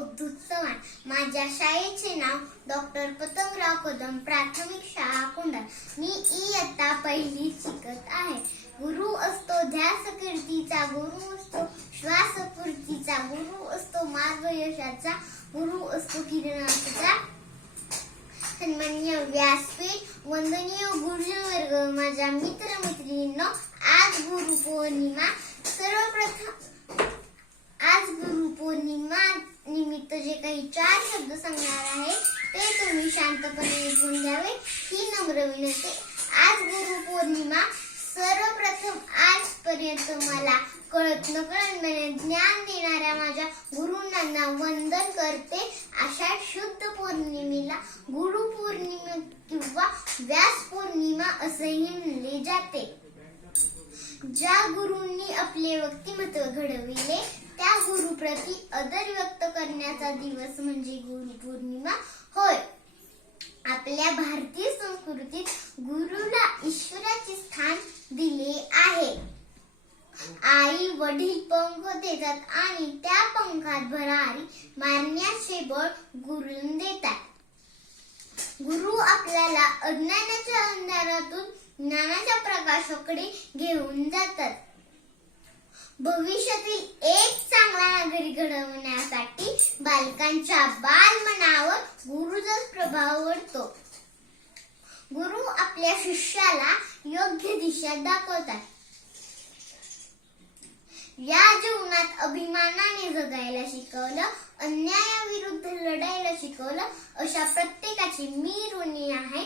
अवधूत चव्हाण माझ्या शाळेचे नाव डॉक्टर पतंगराव कदम प्राथमिक शाळा कुंडल. मी इयत्ता पहिली शिकत आहे. गुरु असतो ध्यास कीर्तीचा गुरु असतो श्वासपूर्तीचा गुरु असतो मार्ग यशाचा गुरु असतो किरणाचा सन्माननीय व्यासपीठ वंदनीय गुरुजनवर्ग माझ्या मित्र मैत्रिणींनो आज गुरुपौर्णिमा. सर्वप्रथम आज गुरुपौर्णिमा निमित्त जे काही चार शब्द सांगणार आहे ते तुम्ही शांतपणे ऐकून घ्यावे. ही नम्र विनंती. आज गुरुपौर्णिमा सर्वप्रथम आजपर्यंत मला कळत नकळत कळत ज्ञान देणाऱ्या माझ्या गुरुंना वंदन करते. अशा शुद्ध पौर्णिमेला गुरुपौर्णिमा किंवा व्यास पौर्णिमा असेही म्हणले जाते. ज्या गुरुंनी आपले व्यक्तिमत्व घडविले त्या गुरुप्रती आदर व्यक्त करण्याचा दिवस म्हणजे गुरुपौर्णिमा होय. आपल्या भारतीय संस्कृतीत गुरुला ईश्वराचे स्थान दिले आहे. आई वडील पंख देतात आणि त्या पंखात भरारी मारण्याचे बळ गुरु देतात. आपल्याला अज्ञानाच्या अंधारातून ज्ञानाच्या प्रकाशाकडे घेऊन जातात. भविष्यातील एक चांगला नागरिक घडवण्यासाठी बालकांच्या बालमनावर गुरुचाच प्रभाव पडतो गुरु आपल्या शिष्याला योग्य दिशा दाखवतात. या जीवनात अभिमानाने जगायला शिकवलं अन्यायाविरुद्ध लढायला शिकवलं अशा प्रत्येकाची मी ऋणी आहे.